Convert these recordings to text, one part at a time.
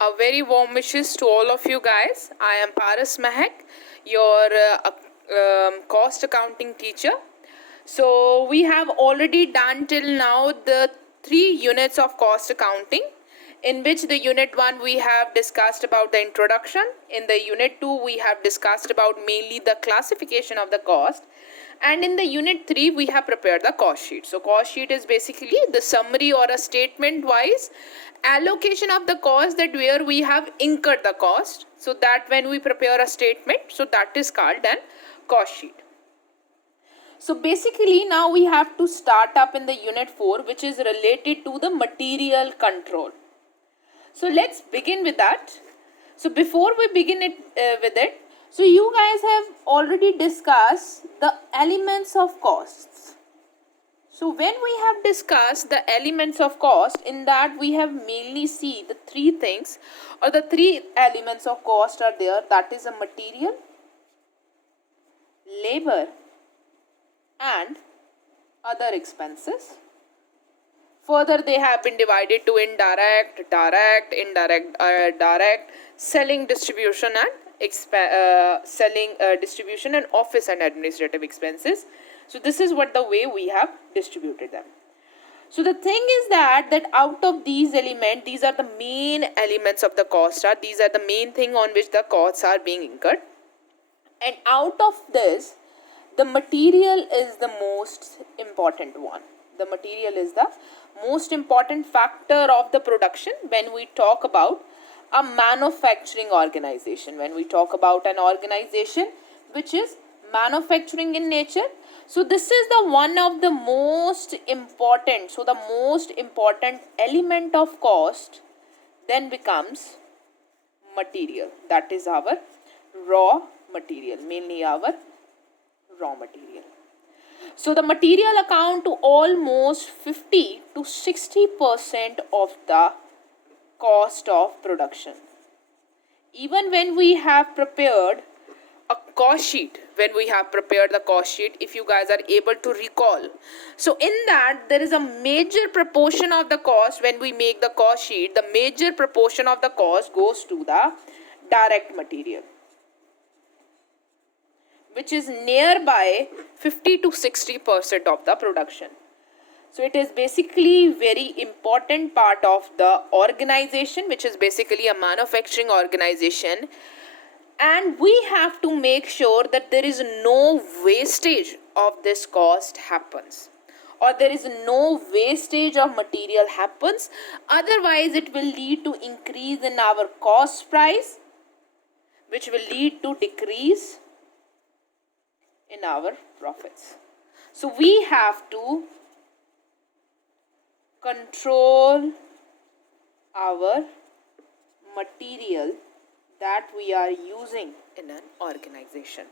A very warm wishes to all of you guys. I am Paras Mahek, your cost accounting teacher. So we have already done till now the 3 units of cost accounting, in which the unit 1 we have discussed about the introduction. In the unit 2 we have discussed about mainly the classification of the cost, and in the unit 3 we have prepared the cost sheet. So cost sheet is basically the summary or a statement wise allocation of the cost, that where we have incurred the cost, so that when we prepare a statement, so that is called an cost sheet. So basically now we have to start up in the unit 4, which is related to the material control. So let's begin with that. So before we begin with it, so you guys have already discussed the elements of costs. So when we have discussed the elements of cost, in that we have mainly see the 3 things, or the 3 elements of cost are there, that is a material, labor and other expenses. Further, they have been divided to indirect, direct, indirect, direct, selling, distribution and distribution and office and administrative expenses. So this is what the way we have distributed them. So the thing is that out of these elements, these are the main elements of the cost. These are the main thing on which the costs are being incurred. And out of this, the material is the most important one. The material is the most important factor of the production when we talk about a manufacturing organization. When we talk about an organization which is manufacturing in nature, so this is the one of the most important. So the most important element of cost then becomes material. That is our raw material, mainly our raw material. So the material account to almost 50 to 60% of the cost of production. Even when we have prepared a cost sheet, if you guys are able to recall, so in that there is a major proportion of the cost. When we make the cost sheet, the major proportion of the cost goes to the direct material, which is nearby 50 to 60% of the production. So it is basically very important part of the organization, which is basically a manufacturing organization. And we have to make sure that there is no wastage of this cost happens, or there is no wastage of material happens. Otherwise it will lead to increase in our cost price, which will lead to decrease in our profits. So we have to control our material that we are using in an organization.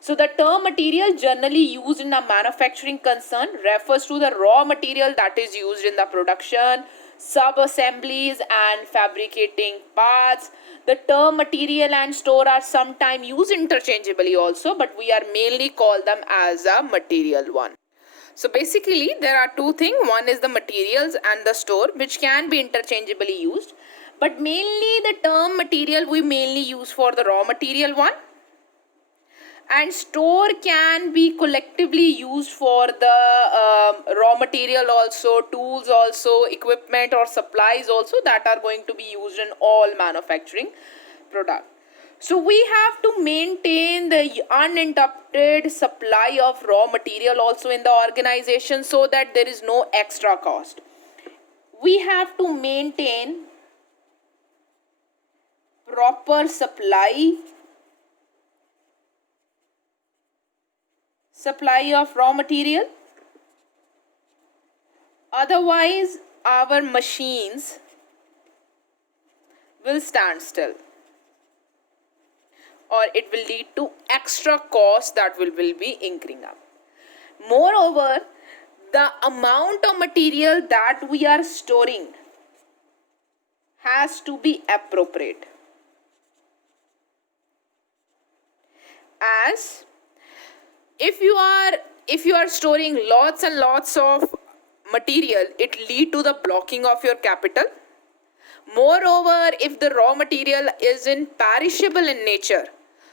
So the term material generally used in a manufacturing concern refers to the raw material that is used in the production, sub-assemblies and fabricating parts. The term material and store are sometimes used interchangeably also, but we are mainly call them as a material one. So basically there are 2 things. One is the materials and the store, which can be interchangeably used. But mainly the term material we mainly use for the raw material one. And store can be collectively used for the raw material also, tools also, equipment or supplies also, that are going to be used in all manufacturing product. So we have to maintain the uninterrupted supply of raw material also in the organization, so that there is no extra cost. We have to maintain proper supply of raw material. Otherwise our machines will stand still, or it will lead to extra cost that will be increasing up. Moreover, the amount of material that we are storing has to be appropriate. As if you are storing lots and lots of material, it lead to the blocking of your capital. Moreover, if the raw material isn't perishable in nature,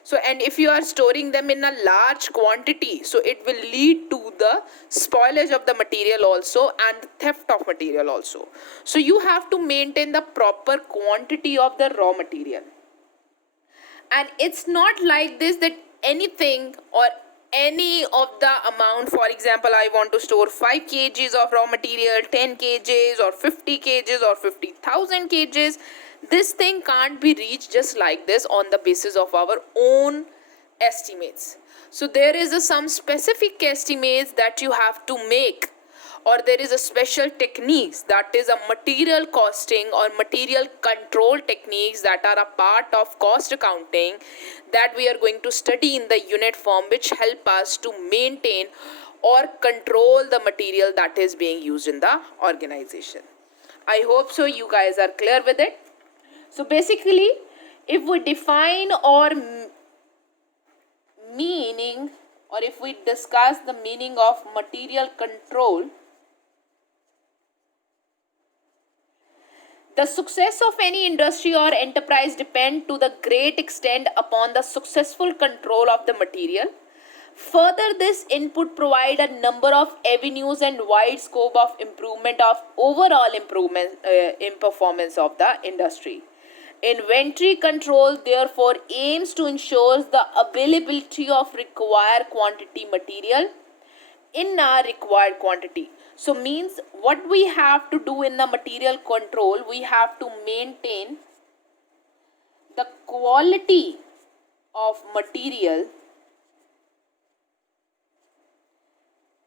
so and if you are storing them in a large quantity, so it will lead to the spoilage of the material also and theft of material also. So you have to maintain the proper quantity of the raw material. And it's not like this that anything or any of the amount, for example, I want to store 5 kgs of raw material, 10 kgs or 50 kgs or 50,000 kgs. This thing can't be reached just like this on the basis of our own estimates. So there is some specific estimates that you have to make, or there is a special techniques, that is a material costing or material control techniques that are a part of cost accounting, that we are going to study in the unit form, which help us to maintain or control the material that is being used in the organization. I hope so you guys are clear with it. So basically, if we define or meaning, or if we discuss the meaning of material control, the success of any industry or enterprise depends to the great extent upon the successful control of the material. Further, this input provide a number of avenues and wide scope of improvement of overall improvement in performance of the industry. Inventory control therefore aims to ensure the availability of required quantity material in a required quantity. So means what we have to do in the material control, we have to maintain the quality of material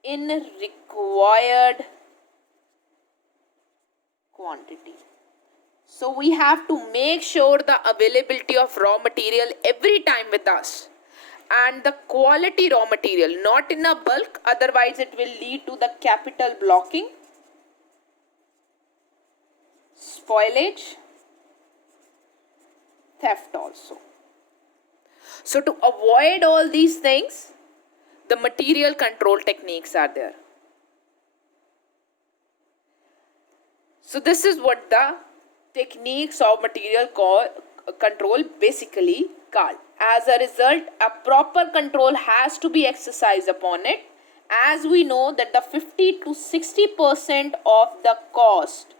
in required quantity. So we have to make sure the availability of raw material every time with us, and the quality raw material, not in a bulk, otherwise it will lead to the capital blocking, spoilage, theft also. So to avoid all these things, the material control techniques are there. So this is what the techniques of material control basically called. As a result, a proper control has to be exercised upon it, as we know that the 50 to 60% of the cost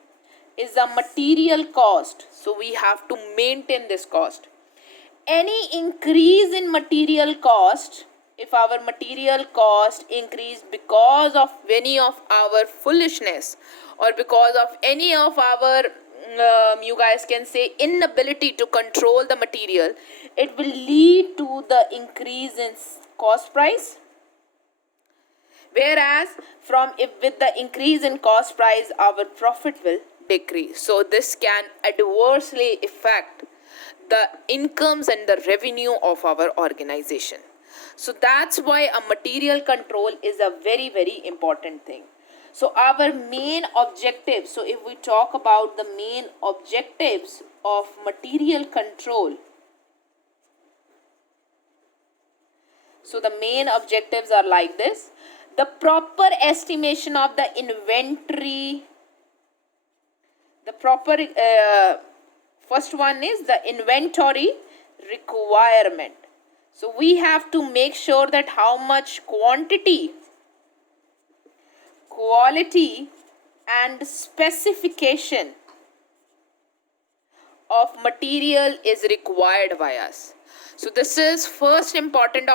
is a material cost. So we have to maintain this cost. Any increase in material cost, if our material cost increase because of any of our foolishness, or because of any of our you guys can say inability to control the material, it will lead to the increase in cost price. Whereas if with the increase in cost price, our profit will decrease. So this can adversely affect the incomes and the revenue of our organization. So that's why a material control is a very, very important thing. So our main objectives, so if we talk about the main objectives of material control, so the main objectives are like this: the proper estimation of the inventory, the proper, first one is the inventory requirement. So we have to make sure that how much quantity, quality and specification of material is required by us. So this is first importance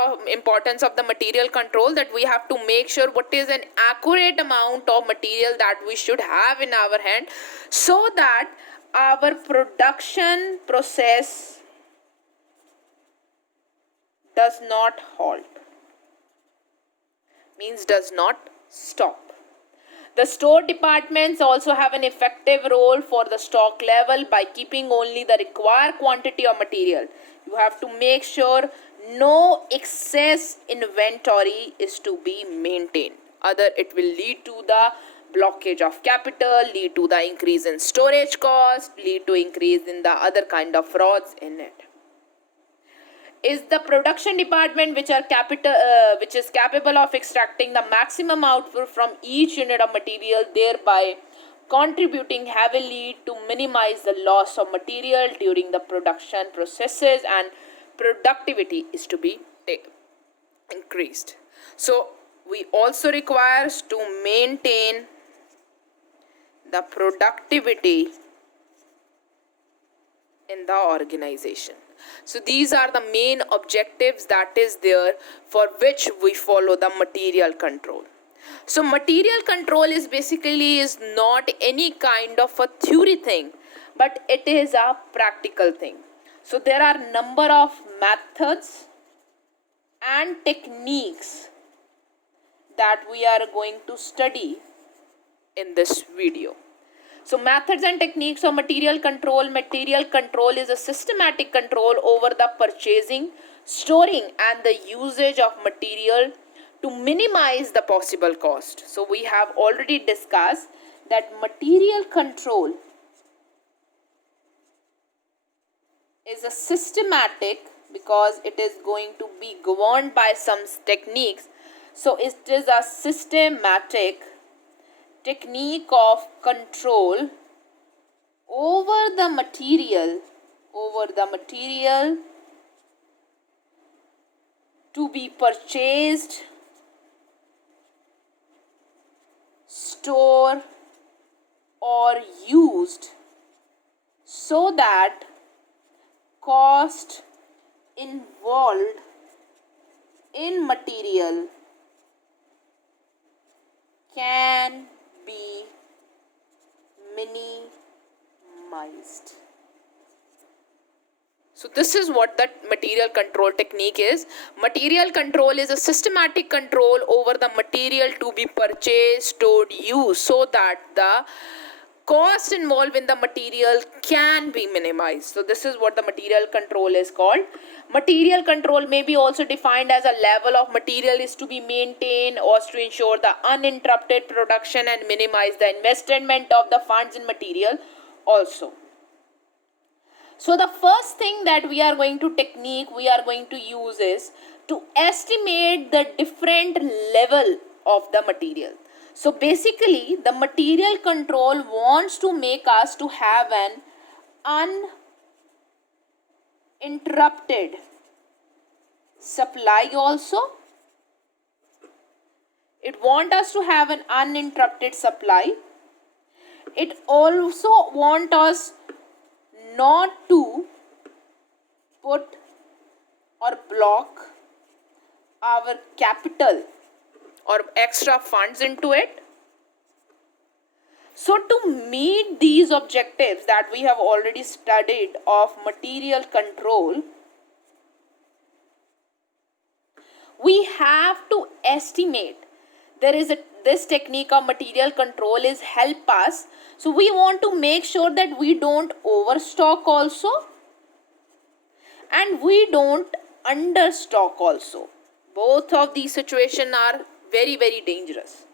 of the material control, that we have to make sure what is an accurate amount of material that we should have in our hand, so that our production process does not halt, means does not stop. The store departments also have an effective role for the stock level by keeping only the required quantity of material. You have to make sure no excess inventory is to be maintained. Other it will lead to the blockage of capital, lead to the increase in storage cost, lead to increase in the other kind of frauds in it. Is the production department which is capable of extracting the maximum output from each unit of material, thereby contributing heavily to minimize the loss of material during the production processes, and productivity is to be increased. So we also requires to maintain the productivity in the organization. So these are the main objectives that is there for which we follow the material control. So material control is basically is not any kind of a theory thing, but it is a practical thing. So there are number of methods and techniques that we are going to study in this video. So methods and techniques of material control. Material control is a systematic control over the purchasing, storing and the usage of material to minimize the possible cost. So we have already discussed that material control is a systematic because it is going to be governed by some techniques. So it is a systematic technique of control over the material to be purchased, stored or used, so that cost involved in material can be minimized. So this is what the material control technique is. Material control is a systematic control over the material to be purchased, stored, used, so that the cost involved in the material can be minimized. So this is what the material control is called. Material control may be also defined as a level of material is to be maintained or to ensure the uninterrupted production and minimize the investment of the funds in material also. So the first thing that we are going to use is to estimate the different level of the material. So basically the material control wants to make us to have an uninterrupted supply also. It wants us to have an uninterrupted supply. It also wants us not to put or block our capital or extra funds into it. So to meet these objectives that we have already studied of material control, we have to estimate. This technique of material control is help us. So we want to make sure that we don't overstock also and we don't understock also. Both of these situations are very, very dangerous.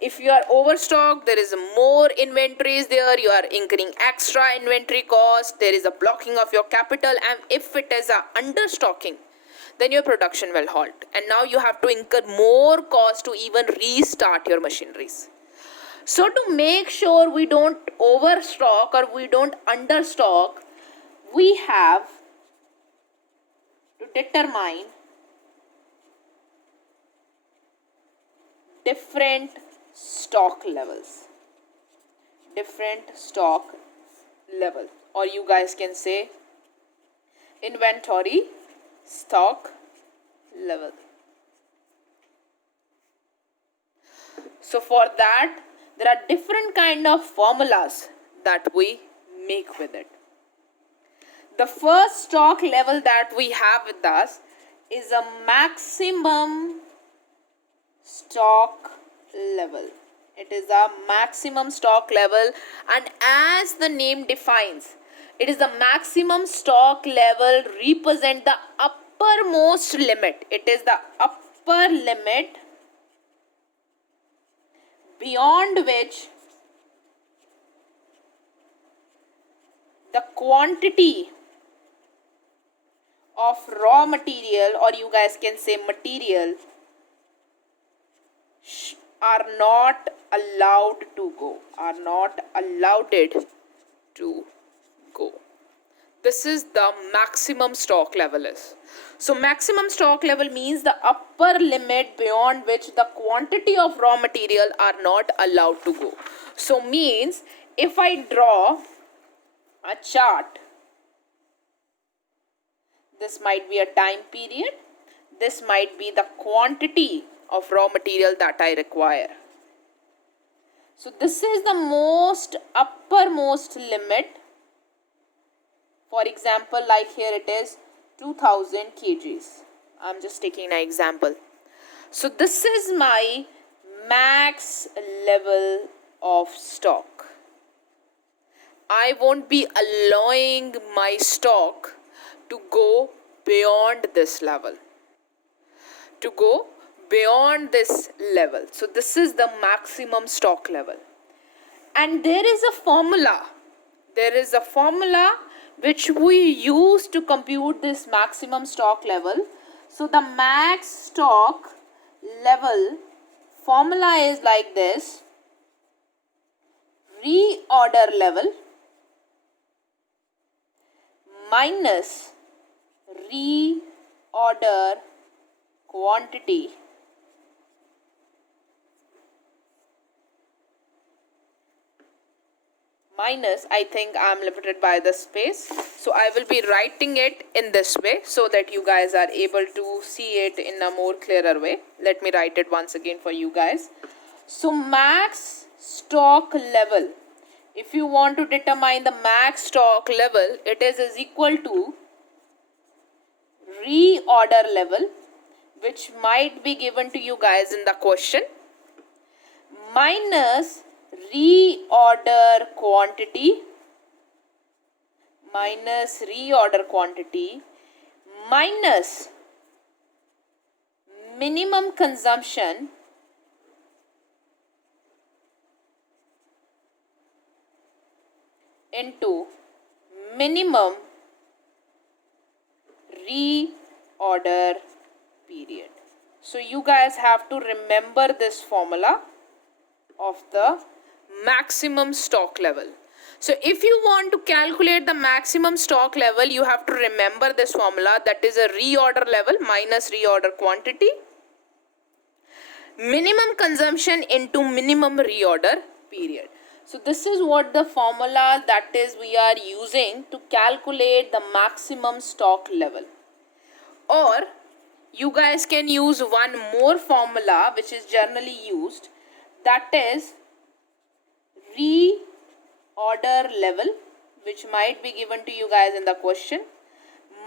If you are overstocked, there is more inventories there, you are incurring extra inventory cost, there is a blocking of your capital, and if it is a understocking, then your production will halt. And now you have to incur more cost to even restart your machineries. So to make sure we don't overstock or we don't understock, we have to determine different stock levels. Or you guys can say inventory stock level. So for that, there are different kind of formulas that we make with it. The first stock level that we have with us is a maximum stock level. It is a maximum stock level, and as the name defines, it is the maximum stock level represent the uppermost limit. It is the upper limit beyond which the quantity of raw material, or you guys can say material, are not allowed to go, are not allowed to go. This is the maximum stock level is. So maximum stock level means the upper limit beyond which the quantity of raw material are not allowed to go. So means if I draw a chart, this might be a time period, this might be the quantity of raw material that I require. So this is the most uppermost limit. For example, like here it is 2000 kgs. I'm just taking an example. So this is my max level of stock. I won't be allowing my stock to go beyond this level. To go beyond this level. So this is the maximum stock level. And there is a formula. There is a formula which we use to compute this maximum stock level. So the max stock level formula is like this: reorder level minus reorder quantity minus, I think I'm limited by the space, so I will be writing it in this way so that you guys are able to see it in a more clearer way. Let me write it once again for you guys. So max stock level, if you want to determine the max stock level, it is equal to reorder level, which might be given to you guys in the question, minus reorder quantity minus minimum consumption into minimum reorder period. So you guys have to remember this formula of the maximum stock level. So if you want to calculate the maximum stock level, you have to remember this formula, that is a reorder level minus reorder quantity, minimum consumption into minimum reorder period. So this is what the formula that is we are using to calculate the maximum stock level. Or you guys can use one more formula which is generally used, that is reorder level, which might be given to you guys in the question,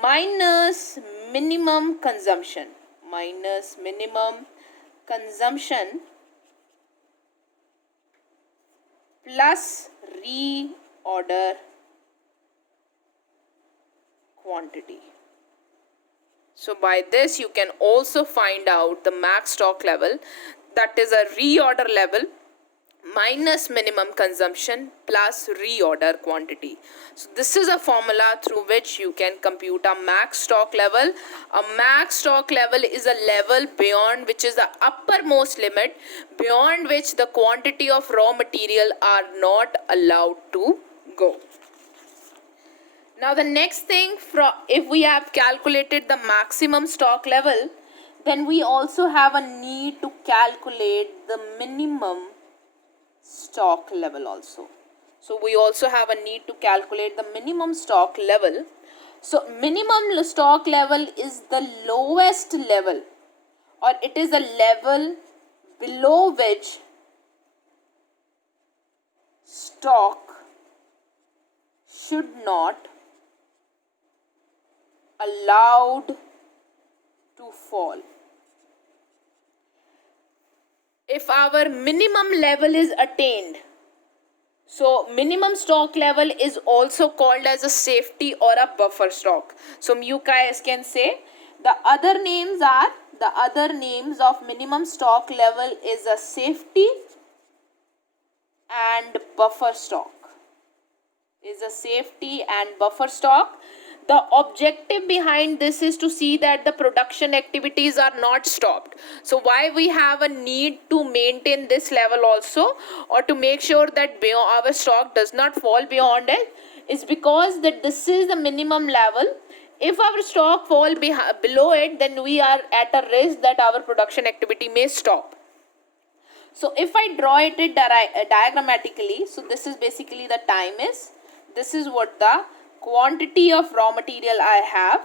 minus minimum consumption plus reorder quantity. So by this you can also find out the max stock level, that is a reorder level minus minimum consumption plus reorder quantity. So this is a formula through which you can compute a max stock level. A max stock level is a level beyond which is the uppermost limit, beyond which the quantity of raw material are not allowed to go. Now the next thing, if we have calculated the maximum stock level, then we also have a need to calculate the minimum stock level also. So we also have a need to calculate the minimum stock level. So minimum stock level is the lowest level, or it is a level below which stock should not allowed to fall. If our minimum level is attained, so minimum stock level is also called as a safety or a buffer stock. So you guys can say the other names of minimum stock level is a safety and buffer stock. The objective behind this is to see that the production activities are not stopped. So why we have a need to maintain this level also, or to make sure that our stock does not fall beyond it, is because that this is the minimum level. If our stock fall below it, then we are at a risk that our production activity may stop. So if I draw it diagrammatically, so this is basically the time is, this is what the quantity of raw material I have.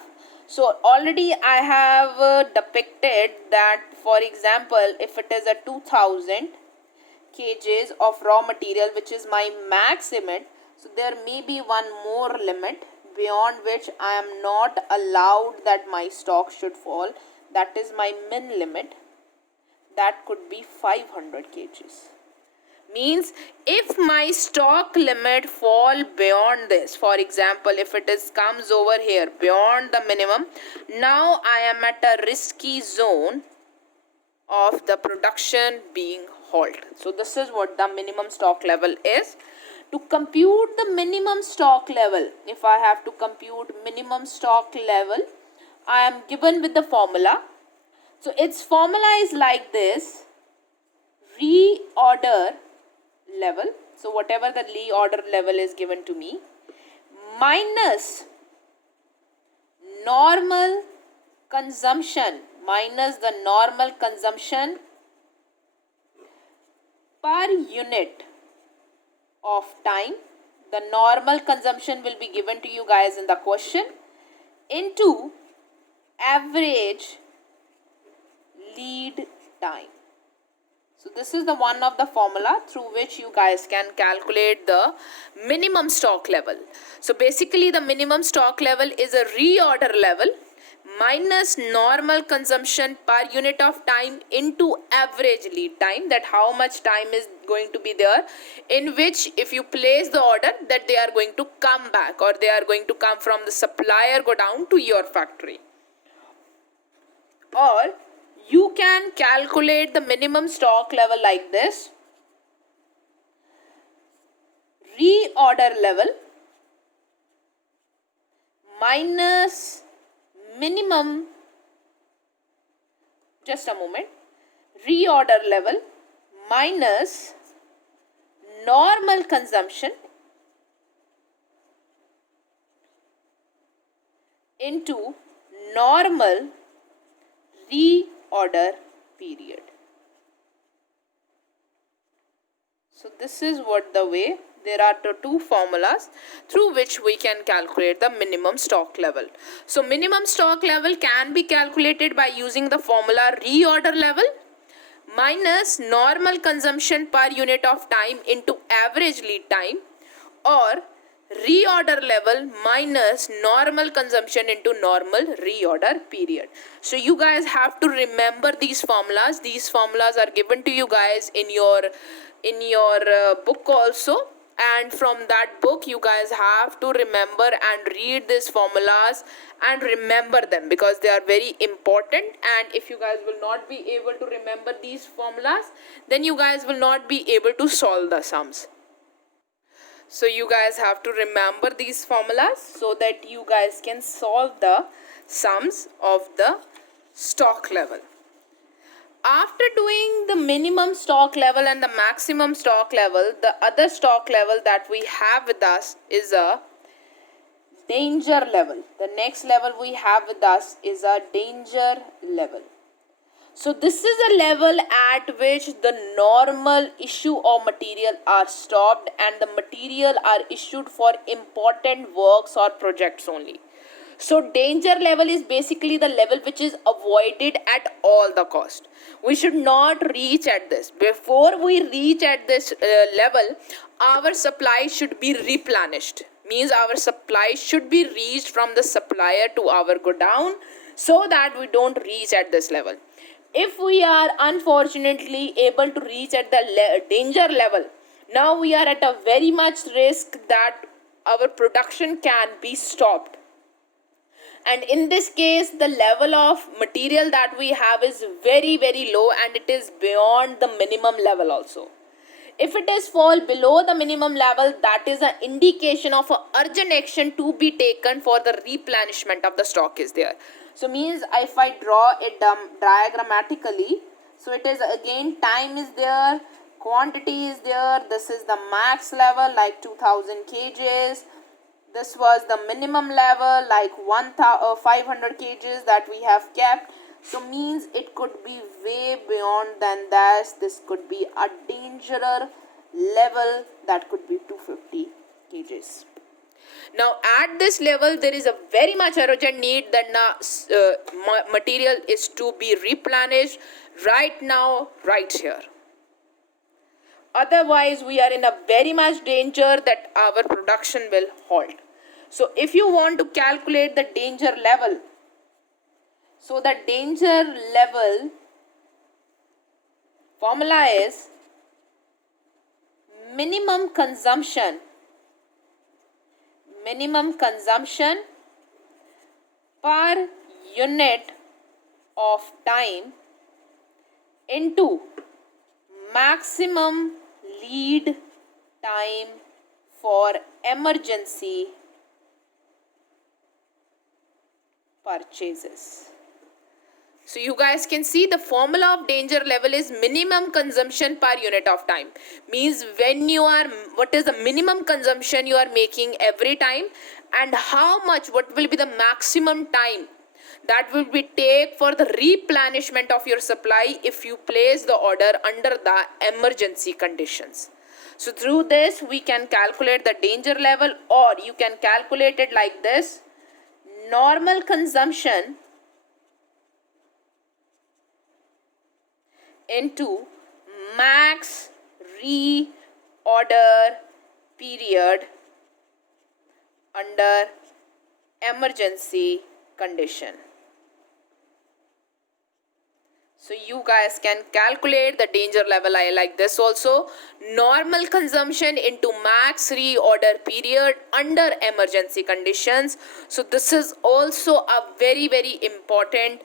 So already I have depicted that, for example, if it is a 2000 kgs of raw material, which is my max limit, so there may be one more limit beyond which I am not allowed that my stock should fall. That is my min limit. That could be 500 kgs. Means if my stock limit fall beyond this, for example, if it is comes over here beyond the minimum, now I am at a risky zone of the production being halted. So this is what the minimum stock level is. To compute the minimum stock level, if I have to compute minimum stock level, I am given with the formula. So its formula is like this: reorder level, so whatever the reorder level is given to me, minus normal consumption, minus the normal consumption per unit of time. The normal consumption will be given to you guys in the question, into average lead time. So this is the one of the formula through which you guys can calculate the minimum stock level. So basically the minimum stock level is a reorder level minus normal consumption per unit of time into average lead time, that how much time is going to be there, in which if you place the order, that they are going to come back, or they are going to come from the supplier go down to your factory. Or you can calculate the minimum stock level like this: reorder level minus minimum, just a moment, reorder level minus normal consumption into normal reorder period. So this is what the way. There are the two formulas through which we can calculate the minimum stock level. So minimum stock level can be calculated by using the formula reorder level minus normal consumption per unit of time into average lead time, or reorder level minus normal consumption into normal reorder period. So you guys have to remember these formulas. These formulas are given to you guys in your book also, and from that book you guys have to remember and read these formulas and remember them, because they are very important. And if you guys will not be able to remember these formulas, then you guys will not be able to solve the sums. So you guys have to remember these formulas so that you guys can solve the sums of the stock level. After doing the minimum stock level and the maximum stock level, the other stock level that we have with us is a danger level. The next level we have with us is a danger level. So this is a level at which the normal issue of material are stopped and the material are issued for important works or projects only. So danger level is basically the level which is avoided at all the cost. We should not reach at this. Before we reach at this level, our supply should be replenished. Means our supply should be reached from the supplier to our godown, so that we don't reach at this level. If we are unfortunately able to reach at the danger level, now we are at a very much risk that our production can be stopped. And in this case, the level of material that we have is very, very low, and it is beyond the minimum level also. If it is fall below the minimum level, that is an indication of a urgent action to be taken for the replenishment of the stock is there. So means if I draw it diagrammatically, so it is again time is there, quantity is there, this is the max level like 2000 kgs, this was the minimum level like 500 kgs that we have kept. So means it could be way beyond than that. This could be a dangerous level that could be 250 kgs. Now at this level there is a very much urgent need that material is to be replenished right now, right here. Otherwise we are in a very much danger that our production will halt. So if you want to calculate the danger level, so the danger level formula is minimum consumption per unit of time into maximum lead time for emergency purchases. So you guys can see the formula of danger level is minimum consumption per unit of time. Means when you are, what is the minimum consumption you are making every time, and how much, what will be the maximum time that will be take for the replenishment of your supply if you place the order under the emergency conditions. So through this we can calculate the danger level, or you can calculate it like this: normal consumption into max reorder period under emergency condition. So you guys can calculate the danger level like this also: normal consumption into max reorder period under emergency conditions. So this is also a very important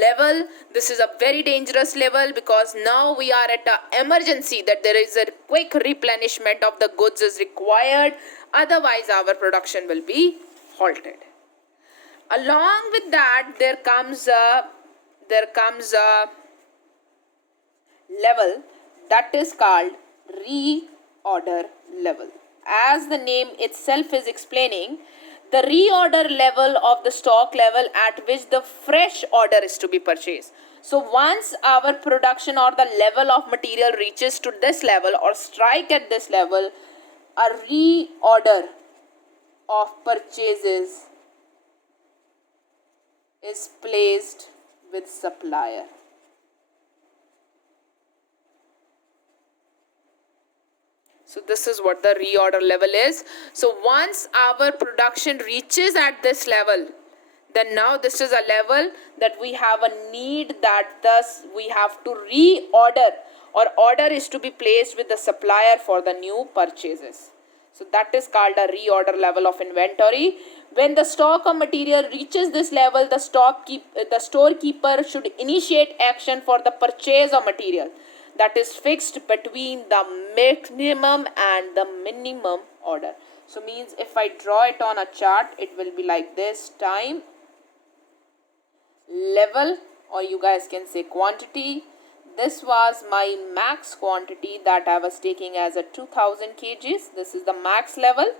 level. This is a very dangerous level because now we are at an emergency that there is a quick replenishment of the goods is required, otherwise our production will be halted. Along with that there comes a level that is called reorder level. As the name itself is explaining, the reorder level of the stock level at which the fresh order is to be purchased. So once our production or the level of material reaches to this level or strike at this level, a reorder of purchases is placed with supplier. So this is what the reorder level is. So once our production reaches at this level, then now this is a level that we have a need that thus we have to reorder, or order is to be placed with the supplier for the new purchases. So that is called a reorder level of inventory. When the stock of material reaches this level, the storekeeper should initiate action for the purchase of material that is fixed between the maximum and the minimum order. So means if I draw it on a chart, it will be like this: time, level, or you guys can say quantity. This was my max quantity that I was taking as a 2000 kgs. This is the max level.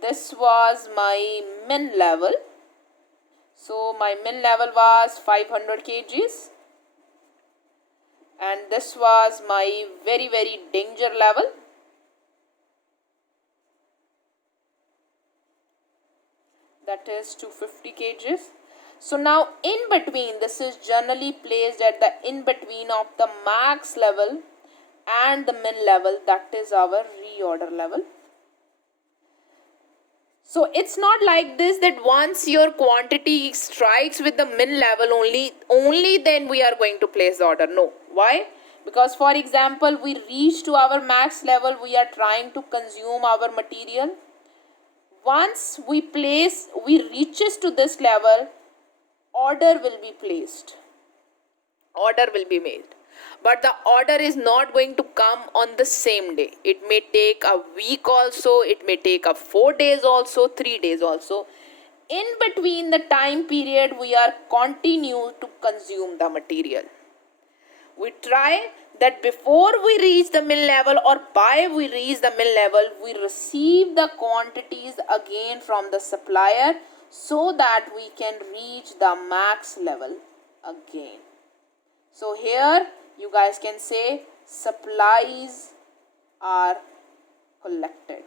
This was my min level. So my min level was 500 kgs. And this was my very danger level. That is 250 kgs. So now in between, this is generally placed at the in between of the max level and the min level. That is our reorder level. So it's not like this that once your quantity strikes with the min level only then we are going to place the order. No. Why? Because for example, we reach to our max level, we are trying to consume our material. Once we reaches to this level, order will be placed. Order will be made. but the order is not going to come on the same day. It may take a week also, it may take a 4 days also, 3 days also. In between the time period, we are continue to consume the material. We try that before we reach the mill level or by we reach the mill level, we receive the quantities again from the supplier so that we can reach the max level again. So here you guys can say supplies are collected.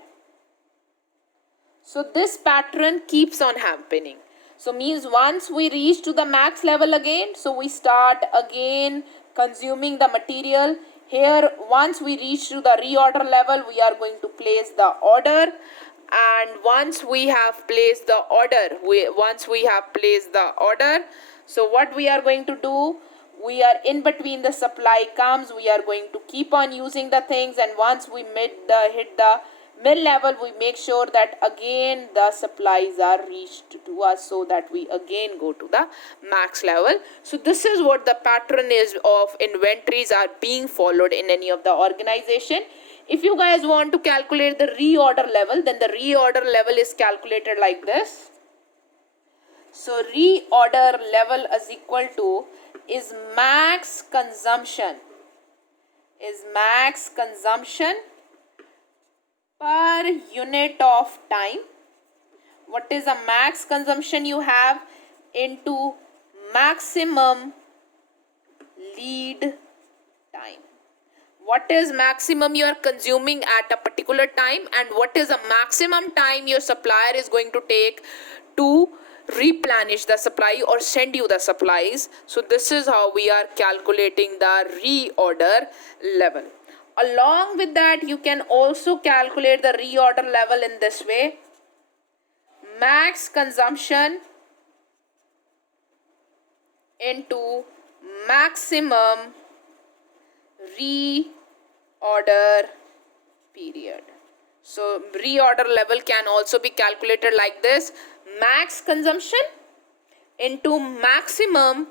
So this pattern keeps on happening. So means once we reach to the max level again, so we start again consuming the material. Here once we reach to the reorder level, we are going to place the order, and once we have placed the order, so what we are going to do, we are in between the supply comes, we are going to keep on using the things, and once we hit the mill level, we make sure that again the supplies are reached to us so that we again go to the max level. So this is what the pattern is of inventories are being followed in any of the organization. If you guys want to calculate the reorder level, then the reorder level is calculated like this. So reorder level is equal to max consumption per unit of time. What is the max consumption you have into maximum lead time? What is maximum you are consuming at a particular time, and what is the maximum time your supplier is going to take to replenish the supply or send you the supplies? So this is how we are calculating the reorder level. Along with that, you can also calculate the reorder level in this way. Max consumption into maximum reorder period. So reorder level can also be calculated like this: max consumption into maximum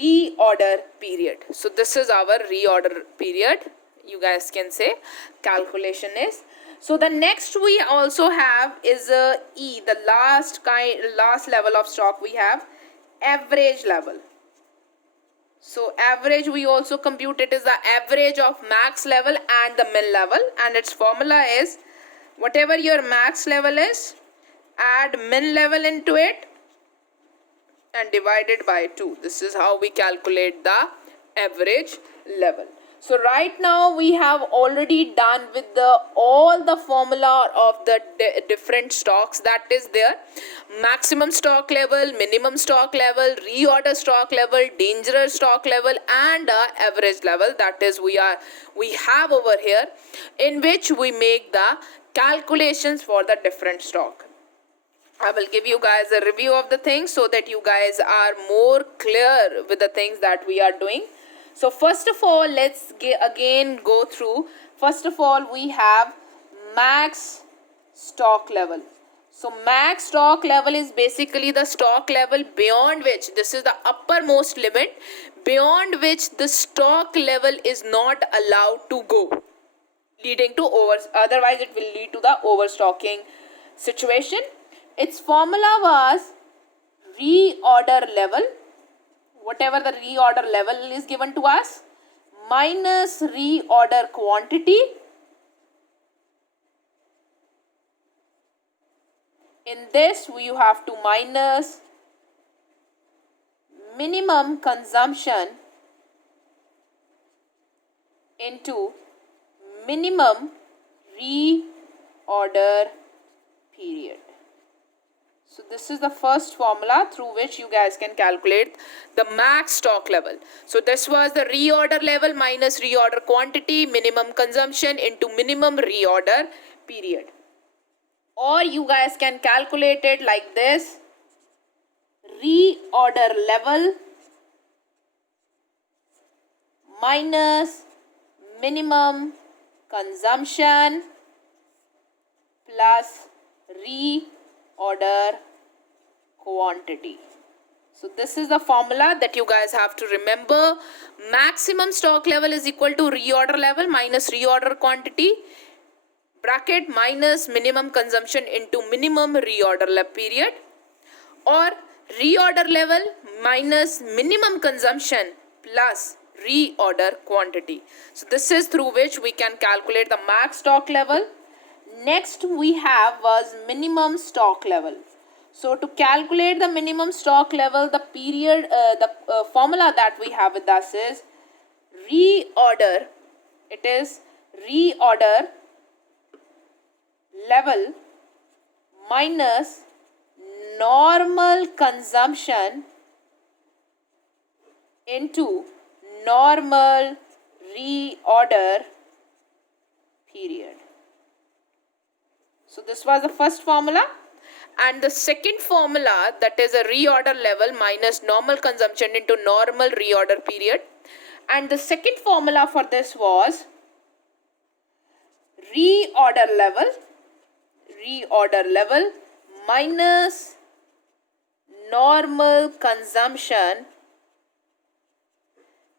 reorder period. So this is our reorder period. You guys can say calculation is. So the next we also have is E, the last level of stock we have, average level. So average we also compute it is the average of max level and the mill level, and its formula is whatever your max level is, add mill level into it and divide it by 2. This is how we calculate the average level. So right now we have already done with all the formula of the different stocks that is there: maximum stock level, minimum stock level, reorder stock level, dangerous stock level, and average level. That is we have over here, in which we make the calculations for the different stock. I will give you guys a review of the things so that you guys are more clear with the things that we are doing. So first of all, let's again go through. First of all, we have max stock level. So max stock level is basically the stock level beyond which, this is the uppermost limit, beyond which the stock level is not allowed to go, leading to otherwise it will lead to the overstocking situation. Its formula was reorder level, whatever the reorder level is given to us, minus reorder quantity. In this, you have to minus minimum consumption into minimum reorder period. So this is the first formula through which you guys can calculate the max stock level. So this was the reorder level minus reorder quantity, minimum consumption into minimum reorder period. Or you guys can calculate it like this: reorder level minus minimum consumption plus reorder quantity. So this is the formula that you guys have to remember. Maximum stock level is equal to reorder level minus reorder quantity, bracket, minus minimum consumption into minimum reorder period, or reorder level minus minimum consumption plus reorder quantity. So this is through which we can calculate the max stock level. Next we have was minimum stock level. So to calculate the minimum stock level, the formula that we have with us is reorder. It is reorder level minus normal consumption into normal reorder period. So this was the first formula. And the second formula, that is a reorder level minus normal consumption into normal reorder period. And the second formula for this was reorder level minus normal consumption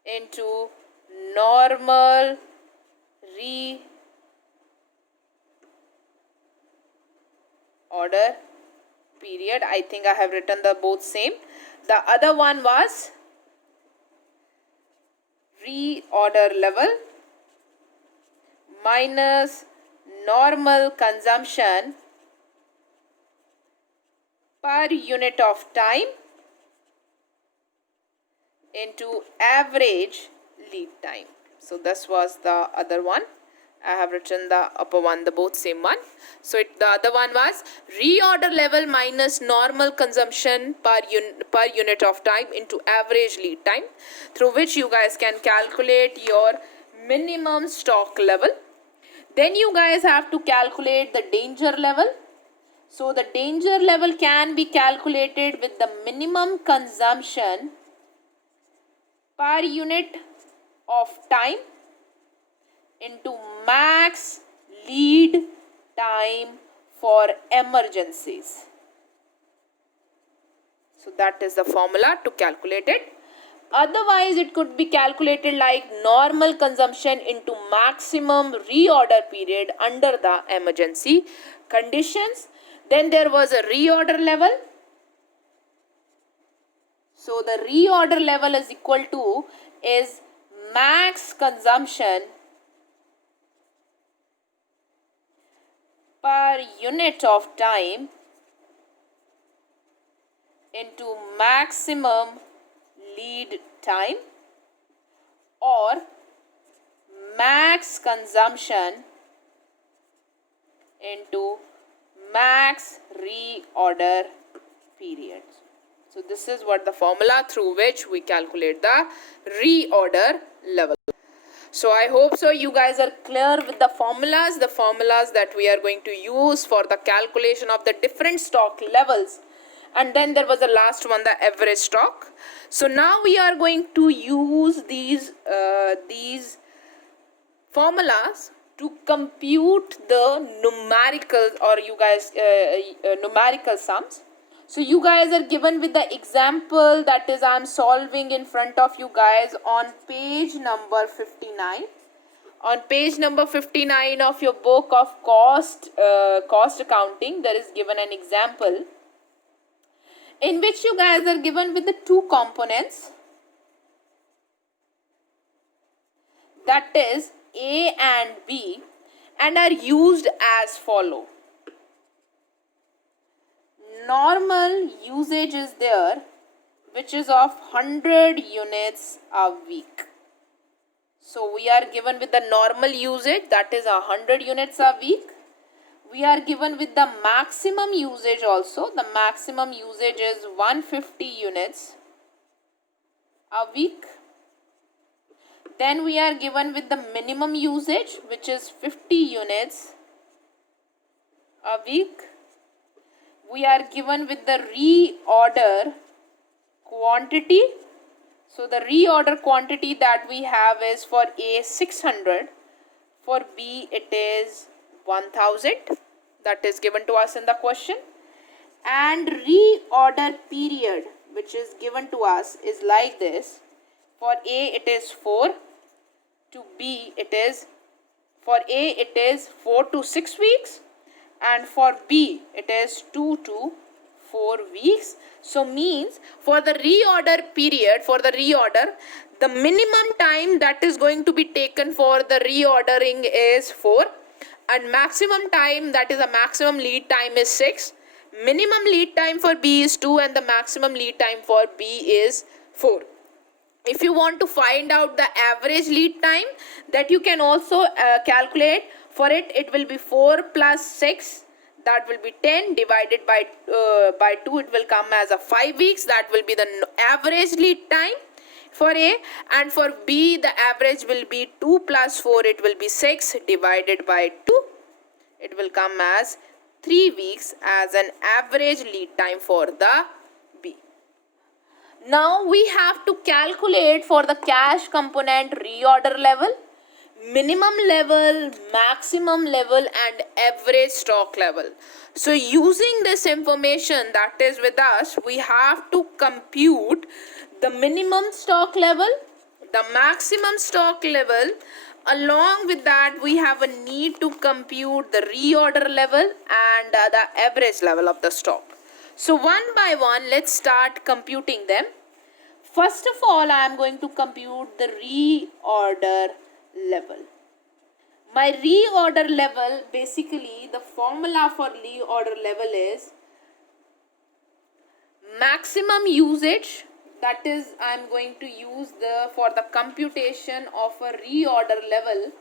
into normal reorder period. I think I have written the both same. The other one was reorder level minus normal consumption per unit of time into average lead time. So this was the other one. I have written the upper one, the both same one. So the other one was reorder level minus normal consumption per unit of time into average lead time, through which you guys can calculate your minimum stock level. Then you guys have to calculate the danger level. So the danger level can be calculated with the minimum consumption per unit of time into max lead time for emergencies. So that is the formula to calculate it. Otherwise, it could be calculated like normal consumption into maximum reorder period under the emergency conditions. Then there was a reorder level. So the reorder level is equal to is max consumption per unit of time into maximum lead time, or max consumption into max reorder period. So this is what the formula through which we calculate the reorder level. So I hope so you guys are clear with the formulas that we are going to use for the calculation of the different stock levels. And then there was the last one, the average stock. So now we are going to use these formulas to compute the numerical or numerical sums. So you guys are given with the example that is I am solving in front of you guys on page number 59. On page number 59 of your book of cost accounting, there is given an example in which you guys are given with the two components, that is A and B, and are used as follow. Normal usage is there, which is of 100 units a week. So we are given with the normal usage, that is 100 units a week. We are given with the maximum usage also. The maximum usage is 150 units a week. Then we are given with the minimum usage, which is 50 units a week. We are given with the reorder quantity. So the reorder quantity that we have is for A 600, for B it is 1000. That is given to us in the question. And reorder period which is given to us is like this. For A it is 4, to B it is, for A it is 4 to 6 weeks, and for B it is 2 to 4 weeks. So means for the reorder period, for the reorder, the minimum time that is going to be taken for the reordering is 4, and maximum time, that is a maximum lead time, is 6. Minimum lead time for B is 2 and the maximum lead time for B is 4. If you want to find out the average lead time, that you can also calculate. For it will be 4 plus 6, that will be 10, divided by 2, it will come as a 5 weeks. That will be the average lead time for A, and for B the average will be 2 plus 4, it will be 6, divided by 2, it will come as 3 weeks as an average lead time for the B. Now we have to calculate for the cash component reorder level, minimum level, maximum level, and average stock level. So using this information that is with us, we have to compute the minimum stock level, the maximum stock level. Along with that, we have a need to compute the reorder level and the average level of the stock. So one by one, let's start computing them. First of all, I am going to compute the reorder level. My reorder level, basically the formula for reorder level is maximum usage. That is, I am going to use for the computation of a reorder level,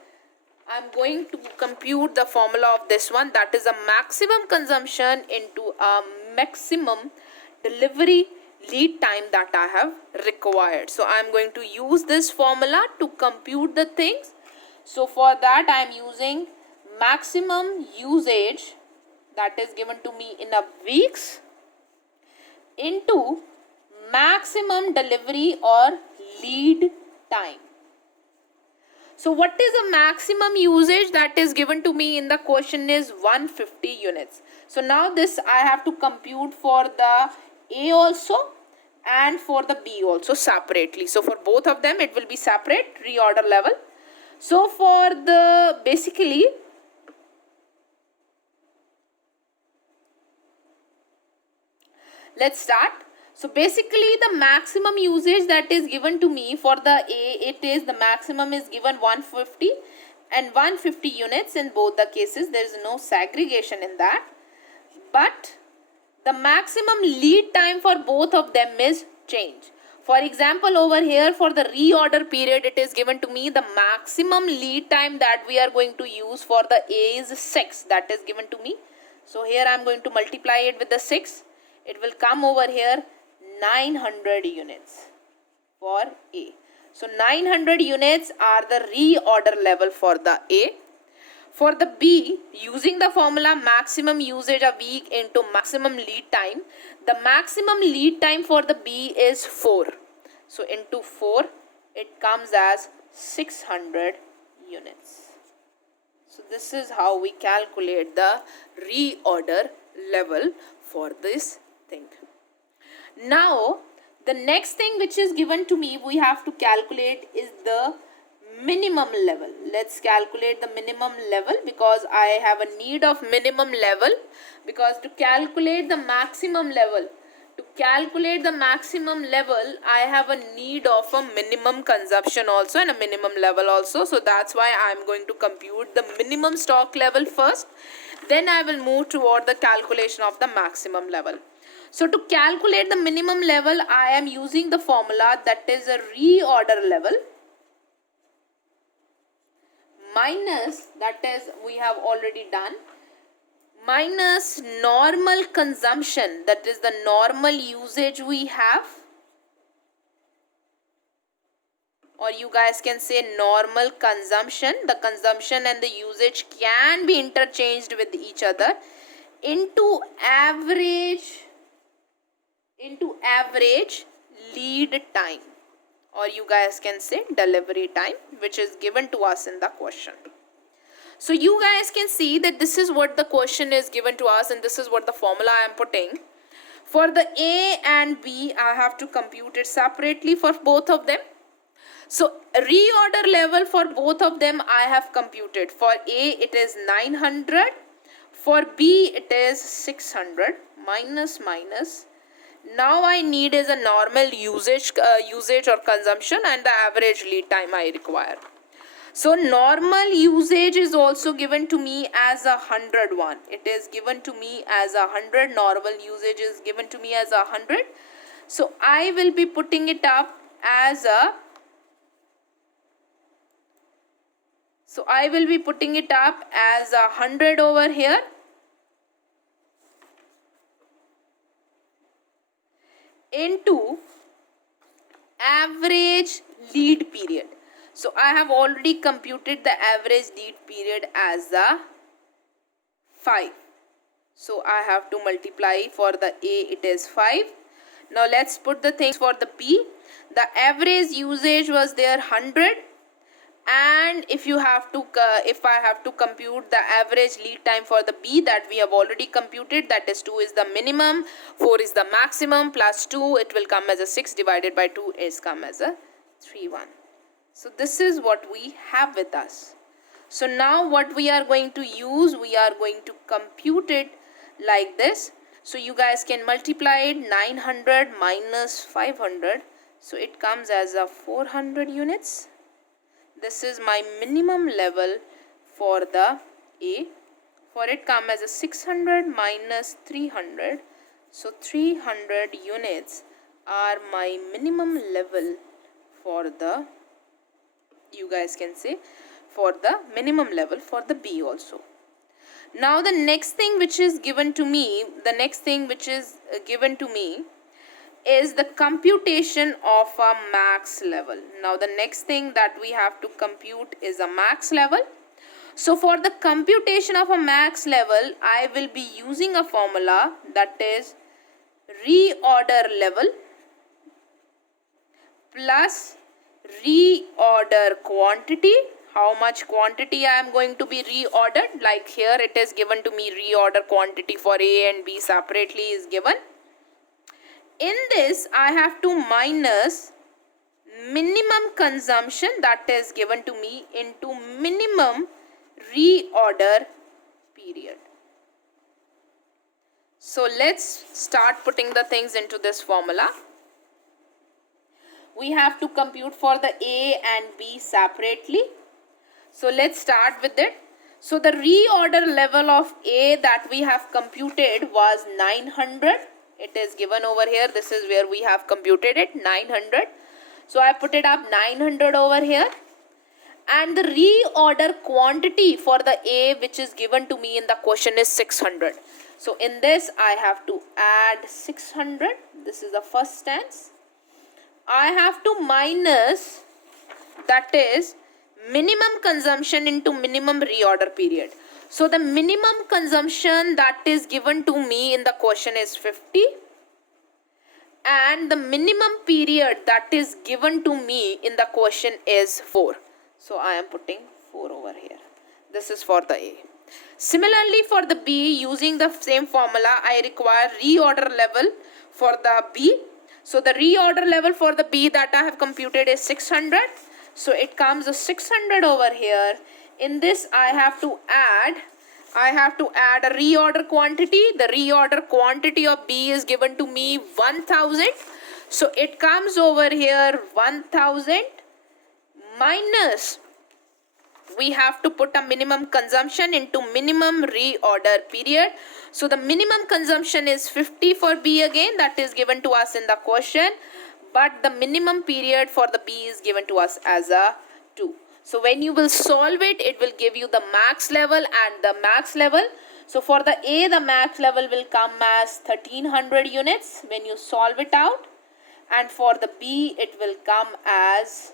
I am going to compute the formula of this one, that is a maximum consumption into a maximum delivery lead time that I have required. So I am going to use this formula to compute the things. So for that I am using maximum usage, that is given to me in a weeks, into maximum delivery or lead time. So what is the maximum usage that is given to me in the question is 150 units. So now this I have to compute for the A also and for the B also separately. So for both of them it will be separate reorder level. So for the basically let's start. So basically the maximum usage that is given to me for the A, it is the maximum is given 150 and 150 units in both the cases. There is no segregation in that. But the maximum lead time for both of them is changed. For example, over here for the reorder period, it is given to me the maximum lead time that we are going to use for the A is 6. That is given to me. So here I am going to multiply it with the 6. It will come over here 900 units for A. So 900 units are the reorder level for the A. For the B, using the formula maximum usage a week into maximum lead time, the maximum lead time for the B is 4. So into 4, it comes as 600 units. So this is how we calculate the reorder level for this thing. Now, the next thing which is given to me, we have to calculate is the minimum level. Let's calculate the minimum level because I have a need of minimum level, because to calculate the maximum level, I have a need of a minimum consumption also and a minimum level also. So that's why I am going to compute the minimum stock level first. Then I will move toward the calculation of the maximum level. So to calculate the minimum level, I am using the formula that is a reorder level minus, that is we have already done, minus normal consumption, that is the normal usage we have, or you guys can say normal consumption. The consumption and the usage can be interchanged with each other, into average lead time, or you guys can say delivery time, which is given to us in the question. So you guys can see that this is what the question is given to us and this is what the formula I am putting. For the A and B, I have to compute it separately for both of them. So reorder level for both of them I have computed. For A it is 900, for B it is 600, minus minus. Now I need is a normal usage or consumption and the average lead time I require. So normal usage is also given to me as 100 one. It is given to me as 100. Normal usage is given to me as 100. So I will be putting it up as a 100 over here. Into average lead period. So I have already computed the average lead period as 5. So I have to multiply. For the A it is 5. Now let's put the things for the B. The average usage was there 100, and if I have to compute the average lead time for the B, that we have already computed, that is 2 is the minimum, 4 is the maximum, plus 2 it will come as a 6, divided by 2 is come as a 3:1. So this is what we have with us. So now what we are going to use, we are going to compute it like this. So you guys can multiply it. 900 minus 500, so it comes as a 400 units. This is my minimum level for the A. For it come as a 600 minus 300. So 300 units are my minimum level for the, you guys can say, for the minimum level for the B also. Now the next thing which is given to me, is the computation of a max level. Now the next thing that we have to compute is a max level. So for the computation of a max level, I will be using a formula, that is reorder level plus reorder quantity. How much quantity I am going to be reordered? Like here it is given to me reorder quantity for A and B separately is given. In this I have to minus minimum consumption, that is given to me, into minimum reorder period. So let's start putting the things into this formula. We have to compute for the A and B separately. So let's start with it. So the reorder level of A that we have computed was 900. It is given over here. This is where we have computed it, 900. So I put it up 900 over here. And the reorder quantity for the A which is given to me in the question is 600. So in this I have to add 600. This is the first stance. I have to minus, that is minimum consumption into minimum reorder period. So the minimum consumption that is given to me in the question is 50, and the minimum period that is given to me in the question is 4. So I am putting 4 over here. This is for the A. Similarly for the B, using the same formula, I require reorder level for the B. So the reorder level for the B that I have computed is 600. So it comes a 600 over here. In this I have to add a reorder quantity. The reorder quantity of B is given to me 1000. So it comes over here 1000 minus, we have to put a minimum consumption into minimum reorder period. So the minimum consumption is 50 for B again, that is given to us in the question, but the minimum period for the B is given to us as a 2. So when you will solve it, it will give you the max level and the max level. So for the A, the max level will come as 1300 units when you solve it out, and for the B it will come as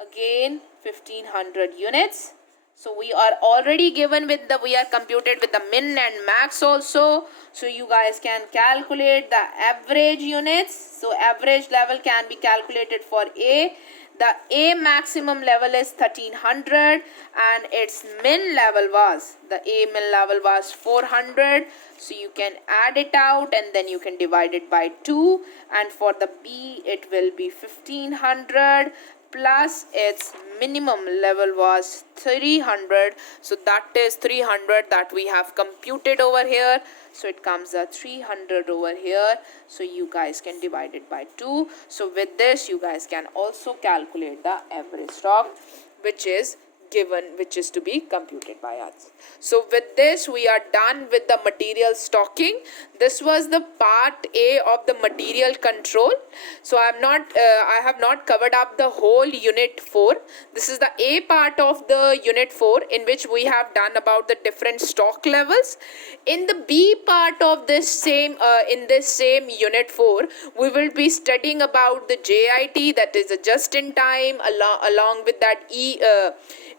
again 1500 units. So we are already given with the, we are computed with the min and max also. So you guys can calculate the average units. So average level can be calculated for A. The A maximum level is 1300 and its min level was, the A min level was 400. So you can add it out and then you can divide it by 2. And for the B it will be 1500 plus its minimum level was 300. So that is 300 that we have computed over here. So it comes a 300 over here. So you guys can divide it by 2. So with this you guys can also calculate the average stock which is given, which is to be computed by us. So with this we are done with the material stocking. This was the part A of the material control. So I have not covered up the whole unit 4. This is the A part of the unit 4 in which we have done about the different stock levels. In the B part of this same unit 4, we will be studying about the JIT, that is a just in time, along with that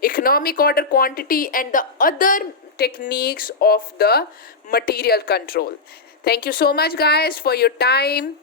economic order quantity and the other techniques of the material control. Thank you so much guys for your time.